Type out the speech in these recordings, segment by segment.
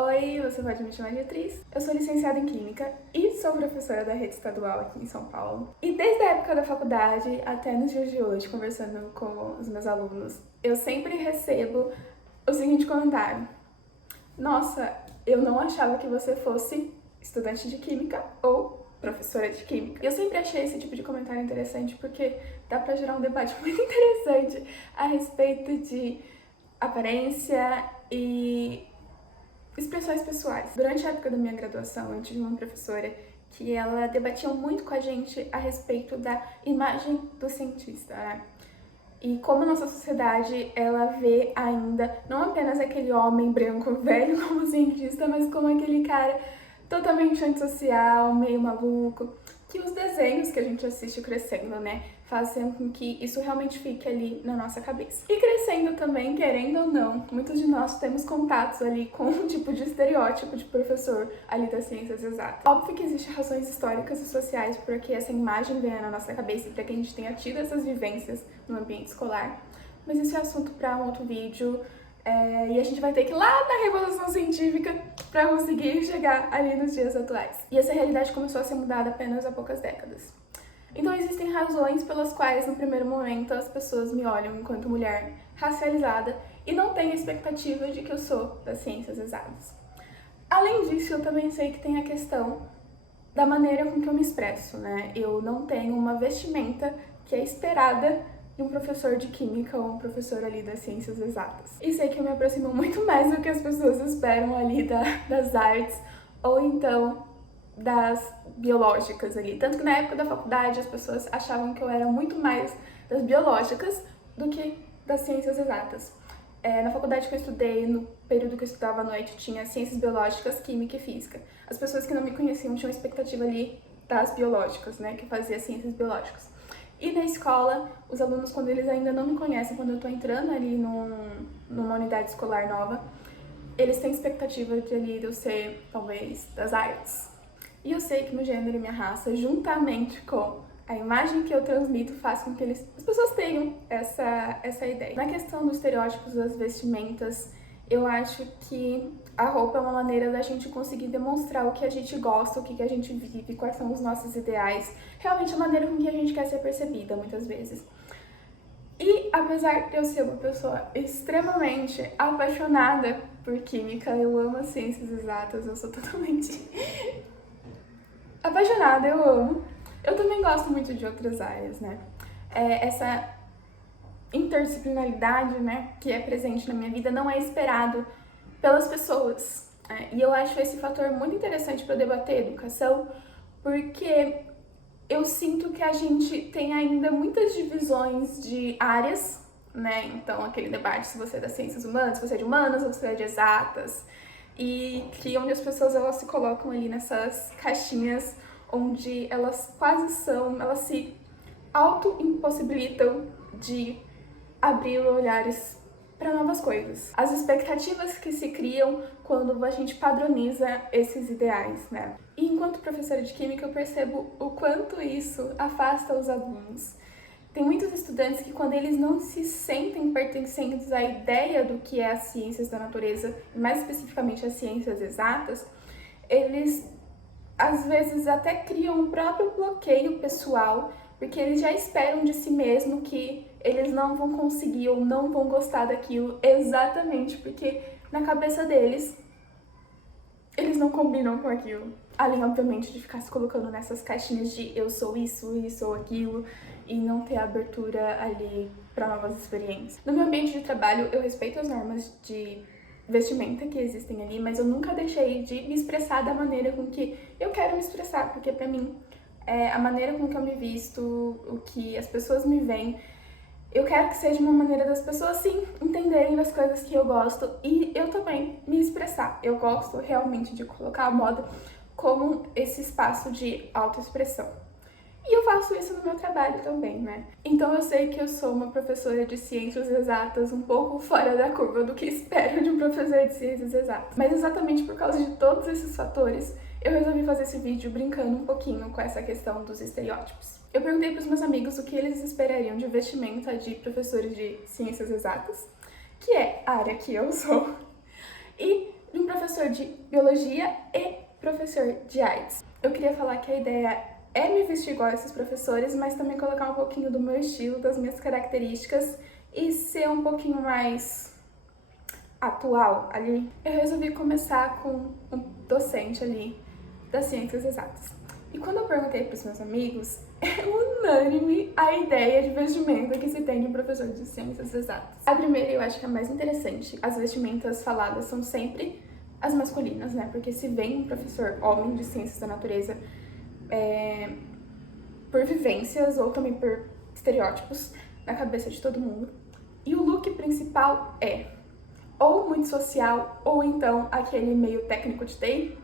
Oi, você pode me chamar de Atriz. Eu sou licenciada em Química e sou professora da rede estadual aqui em São Paulo. E desde a época da faculdade até nos dias de hoje, conversando com os meus alunos, eu sempre recebo o seguinte comentário: Nossa, eu não achava que você fosse estudante de Química ou professora de Química. Eu sempre achei esse tipo de comentário interessante porque dá pra gerar um debate muito interessante a respeito de aparência e expressões pessoais. Durante a época da minha graduação, eu tive uma professora que ela debatia muito com a gente a respeito da imagem do cientista, né? E como a nossa sociedade, ela vê ainda não apenas aquele homem branco velho como cientista, mas como aquele cara totalmente antissocial, meio maluco, que os desenhos que a gente assiste crescendo, né, fazem com que isso realmente fique ali na nossa cabeça. E crescendo também, querendo ou não, muitos de nós temos contatos ali com um tipo de estereótipo de professor ali das ciências exatas. Óbvio que existem razões históricas e sociais para que essa imagem venha na nossa cabeça e para que a gente tenha tido essas vivências no ambiente escolar, mas isso é assunto para um outro vídeo. E a gente vai ter que ir lá na Revolução Científica para conseguir chegar ali nos dias atuais. E essa realidade começou a ser mudada apenas há poucas décadas. Então existem razões pelas quais, no primeiro momento, as pessoas me olham enquanto mulher racializada e não têm a expectativa de que eu sou das ciências exatas. Além disso, eu também sei que tem a questão da maneira com que eu me expresso, né? Eu não tenho uma vestimenta que é esperada de um professor de química ou um professor ali das ciências exatas. E sei que eu me aproximo muito mais do que as pessoas esperam ali das artes ou então das biológicas ali. Tanto que na época da faculdade as pessoas achavam que eu era muito mais das biológicas do que das ciências exatas. Na faculdade que eu estudei, no período que eu estudava à noite, tinha ciências biológicas, química e física. As pessoas que não me conheciam tinham expectativa ali das biológicas, né, que eu fazia ciências biológicas. E na escola, os alunos, quando eles ainda não me conhecem, quando eu tô entrando ali numa unidade escolar nova, eles têm expectativa de ali de eu ser, talvez, das artes. E eu sei que meu gênero e minha raça, juntamente com a imagem que eu transmito, faz com que as pessoas tenham essa ideia. Na questão dos estereótipos das vestimentas, eu acho que a roupa é uma maneira da gente conseguir demonstrar o que a gente gosta, o que a gente vive, quais são os nossos ideais, realmente a maneira com que a gente quer ser percebida, muitas vezes. E apesar de eu ser uma pessoa extremamente apaixonada por química, eu amo as ciências exatas, eu sou totalmente apaixonada, eu amo. Eu também gosto muito de outras áreas, né? Essa interdisciplinaridade, né, que é presente na minha vida não é esperado pelas pessoas. E eu acho esse fator muito interessante para debater educação, porque eu sinto que a gente tem ainda muitas divisões de áreas, né? Então, aquele debate se você é das ciências humanas, se você é de humanas ou se você é de exatas, e que onde as pessoas elas se colocam ali nessas caixinhas onde elas elas se auto-impossibilitam de abrir olhares para novas coisas. As expectativas que se criam quando a gente padroniza esses ideais, né? E enquanto professora de química, eu percebo o quanto isso afasta os alunos. Tem muitos estudantes que, quando eles não se sentem pertencentes à ideia do que é as ciências da natureza, mais especificamente as ciências exatas, eles às vezes até criam um próprio bloqueio pessoal, porque eles já esperam de si mesmo que eles não vão conseguir ou não vão gostar daquilo exatamente porque na cabeça deles eles não combinam com aquilo. Além, obviamente, de ficar se colocando nessas caixinhas de eu sou isso ou aquilo e não ter abertura ali para novas experiências. No meu ambiente de trabalho, eu respeito as normas de vestimenta que existem ali, mas eu nunca deixei de me expressar da maneira com que eu quero me expressar, porque pra mim, a maneira com que eu me visto, o que as pessoas me veem, eu quero que seja uma maneira das pessoas, sim, entenderem das coisas que eu gosto e eu também me expressar. Eu gosto realmente de colocar a moda como esse espaço de autoexpressão. E eu faço isso no meu trabalho também, né? Então eu sei que eu sou uma professora de ciências exatas um pouco fora da curva do que espero de um professor de ciências exatas. Mas exatamente por causa de todos esses fatores, eu resolvi fazer esse vídeo brincando um pouquinho com essa questão dos estereótipos. Eu perguntei para os meus amigos o que eles esperariam de vestimenta de professores de ciências exatas, que é a área que eu sou. E de um professor de biologia e professor de artes. Eu queria falar que a ideia é me vestir igual a esses professores, mas também colocar um pouquinho do meu estilo, das minhas características e ser um pouquinho mais atual ali. Eu resolvi começar com um docente ali das ciências exatas. E quando eu perguntei para os meus amigos, é unânime a ideia de vestimenta que se tem de um professor de ciências exatas. A primeira, eu acho que é a mais interessante. As vestimentas faladas são sempre as masculinas, né? Porque se vem um professor homem de ciências da natureza por vivências ou também por estereótipos na cabeça de todo mundo. E o look principal é ou muito social, ou então aquele meio técnico de TI.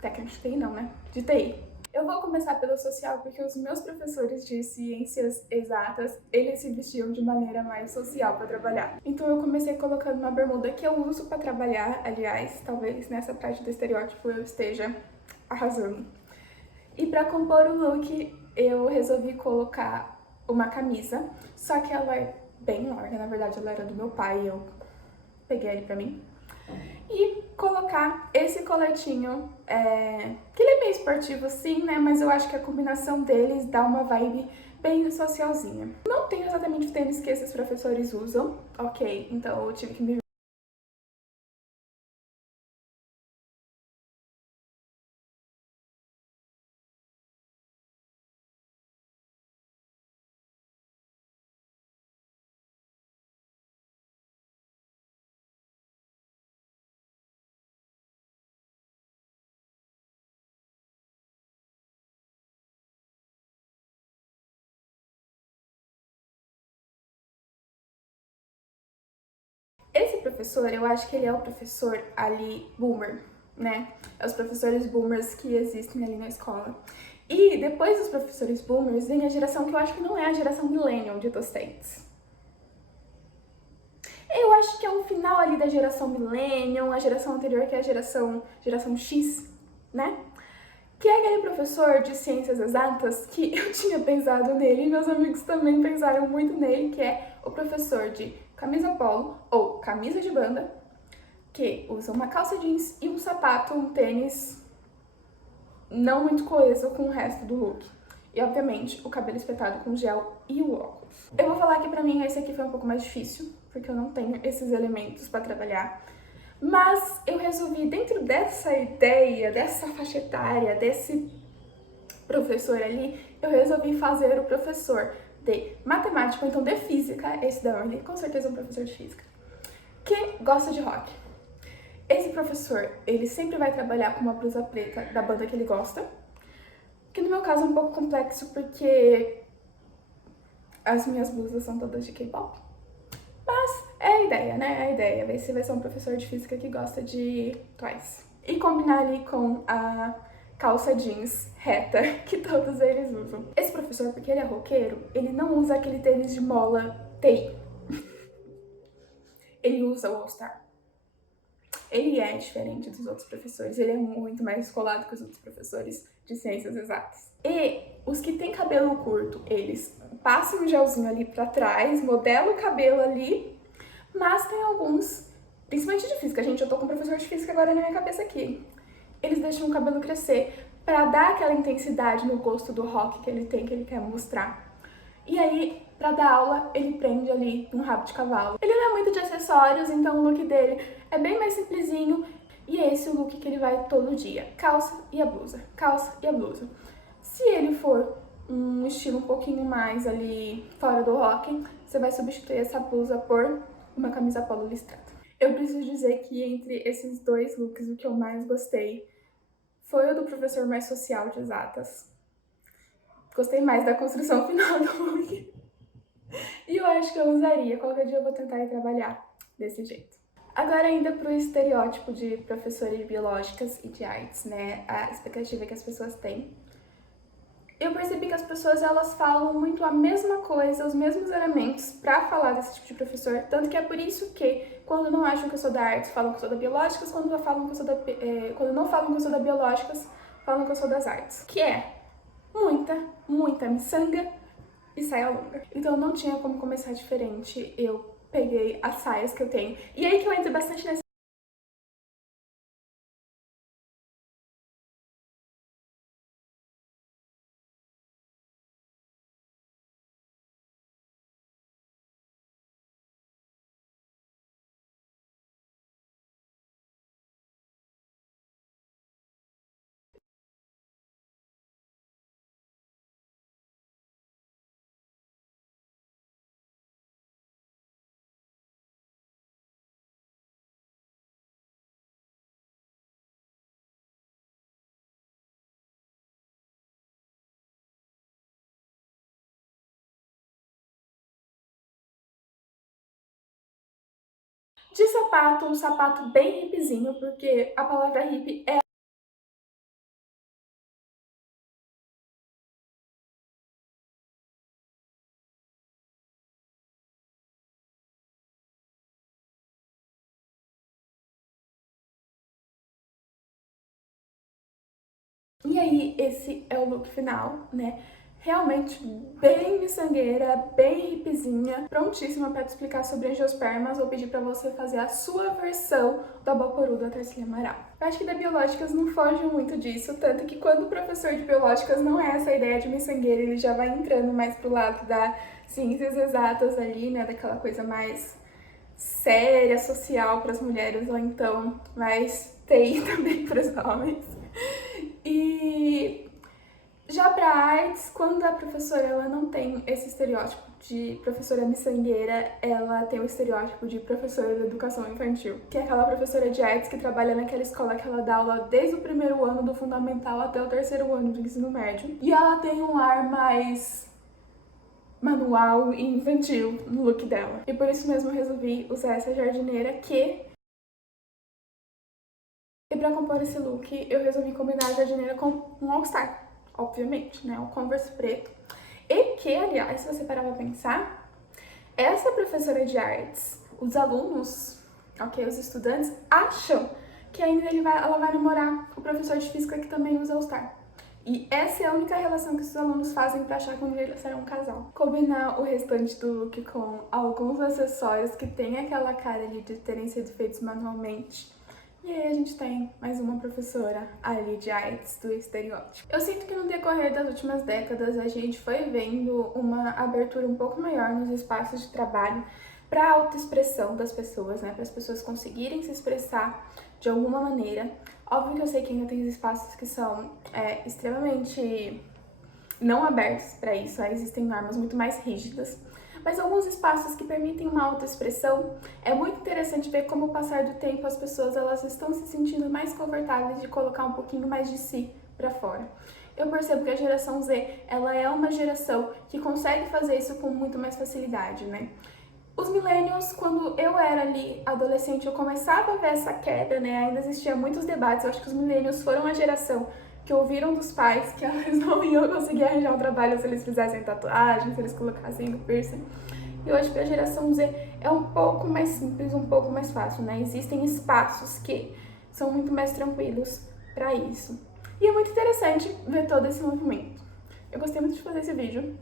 Técnico de TI não, né? De TI. Eu vou começar pelo social porque os meus professores de ciências exatas, eles se vestiam de maneira mais social para trabalhar. Então eu comecei colocando uma bermuda que eu uso para trabalhar, aliás, talvez nessa parte do estereótipo eu esteja arrasando. E para compor o look, eu resolvi colocar uma camisa, só que ela é bem larga, na verdade ela era do meu pai, eu peguei ele pra mim. E colocar esse coletinho, que ele é bem esportivo sim, né, mas eu acho que a combinação deles dá uma vibe bem socialzinha. Não tenho exatamente o tênis que esses professores usam, ok, então eu tive que me... Esse professor, eu acho que ele é o professor ali boomer, né? É os professores boomers que existem ali na escola. E depois dos professores boomers vem a geração que eu acho que não é a geração millennial de docentes. Eu acho que é o final ali da geração millennial, a geração anterior que é a geração X, né? Que é aquele professor de ciências exatas que eu tinha pensado nele e meus amigos também pensaram muito nele, que é o professor de camisa polo ou camisa de banda, que usa uma calça jeans e um sapato, um tênis não muito coeso com o resto do look. E, obviamente, o cabelo espetado com gel e o óculos. Eu vou falar que pra mim esse aqui foi um pouco mais difícil, porque eu não tenho esses elementos pra trabalhar. Mas eu resolvi, dentro dessa ideia, dessa faixa etária, desse professor ali, eu resolvi fazer o professor de matemática, ou então de física, esse da Orly, com certeza é um professor de física, que gosta de rock. Esse professor, ele sempre vai trabalhar com uma blusa preta da banda que ele gosta, que no meu caso é um pouco complexo porque as minhas blusas são todas de K-pop. Mas é a ideia, né? É a ideia. Ver se vai ser um professor de física que gosta de Twice. E combinar ali com a calça jeans reta que todos eles usam. Esse professor, porque ele é roqueiro, ele não usa aquele tênis de mola TI. Ele usa o All Star. Ele é diferente dos outros professores, ele é muito mais descolado que os outros professores de ciências exatas. E os que têm cabelo curto, eles passam um gelzinho ali pra trás, modelam o cabelo ali, mas tem alguns, principalmente de física, gente, eu tô com um professor de física agora na minha cabeça aqui. Eles deixam o cabelo crescer pra dar aquela intensidade no gosto do rock que ele tem, que ele quer mostrar. E aí, pra dar aula, ele prende ali um rabo de cavalo. Ele não é muito de acessórios, então o look dele é bem mais simplesinho. E é esse o look que ele vai todo dia. Calça e a blusa, calça e a blusa. Se ele for um estilo um pouquinho mais ali fora do rock, você vai substituir essa blusa por uma camisa polo listrada. Eu preciso dizer que entre esses dois looks, o que eu mais gostei foi o do professor mais social de exatas. Gostei mais da construção final do look. E eu acho que eu usaria. Qualquer dia eu vou tentar ir trabalhar desse jeito. Agora ainda pro estereótipo de professores biológicas e de artes, né? A expectativa que as pessoas têm. Eu percebi que as pessoas, elas falam muito a mesma coisa, os mesmos elementos pra falar desse tipo de professor. Tanto que é por isso que, quando não acham que eu sou da artes, falam que eu sou da biológicas. Quando não falam que eu sou da biológicas, falam que eu sou das artes. Que é muita miçanga e saia longa. Então não tinha como começar diferente. Eu peguei as saias que eu tenho. E aí que eu entro bastante nessa de sapato, um sapato bem hippiezinho, porque a palavra hippie é E aí, esse é o look final, né? Realmente bem miçangueira, bem hippiezinha, prontíssima para te explicar sobre angiospermas. Vou pedir para você fazer a sua versão do Abaporu da Tarsila Amaral. Eu acho que da Biológicas não foge muito disso, tanto que quando o professor de Biológicas não é essa ideia de miçangueira, ele já vai entrando mais pro lado da ciências exatas ali, né? Daquela coisa mais séria, social para as mulheres, ou então mais TI também para os homens. E já para artes, quando a professora ela não tem esse estereótipo de professora miçangueira, ela tem o estereótipo de professora de educação infantil, que é aquela professora de artes que trabalha naquela escola que ela dá aula desde o primeiro ano do fundamental até o terceiro ano do ensino médio. E ela tem um ar mais manual e infantil no look dela. E por isso mesmo eu resolvi usar essa jardineira que... E pra compor esse look, eu resolvi combinar a jardineira com um All-Star, obviamente, né? Um Converse preto. E que, aliás, se você parar pra pensar, essa professora de artes, os alunos, ok, os estudantes, acham que ainda ela vai namorar o professor de física que também usa All-Star. E essa é a única relação que os alunos fazem pra achar que um dia eles serão um casal. Combinar o restante do look com alguns acessórios que tem aquela cara ali de terem sido feitos manualmente. E aí a gente tem mais uma professora ali de artes do estereótipo. Eu sinto que no decorrer das últimas décadas a gente foi vendo uma abertura um pouco maior nos espaços de trabalho para a autoexpressão das pessoas, né? Para as pessoas conseguirem se expressar de alguma maneira. Óbvio que eu sei que ainda tem espaços que são extremamente não abertos para isso, existem normas muito mais rígidas. Mas alguns espaços que permitem uma autoexpressão, é muito interessante ver como, ao passar do tempo, as pessoas elas estão se sentindo mais confortáveis de colocar um pouquinho mais de si para fora. Eu percebo que a geração Z, ela é uma geração que consegue fazer isso com muito mais facilidade, né? Os millennials, quando eu era ali adolescente, eu começava a ver essa queda, né? Ainda existia muitos debates. Eu acho que os millennials foram a geração que ouviram dos pais que eles não iam conseguir arranjar um trabalho se eles fizessem tatuagem, se eles colocassem o piercing. E hoje, para a geração Z, é um pouco mais simples, um pouco mais fácil, né? Existem espaços que são muito mais tranquilos para isso. E é muito interessante ver todo esse movimento. Eu gostei muito de fazer esse vídeo.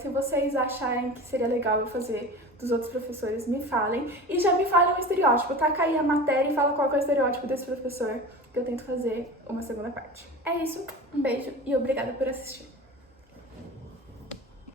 Se vocês acharem que seria legal eu fazer dos outros professores, me falem. E já me falem o estereótipo, taca aí a matéria e fala qual é o estereótipo desse professor, que eu tento fazer uma segunda parte. É isso, um beijo e obrigada por assistir.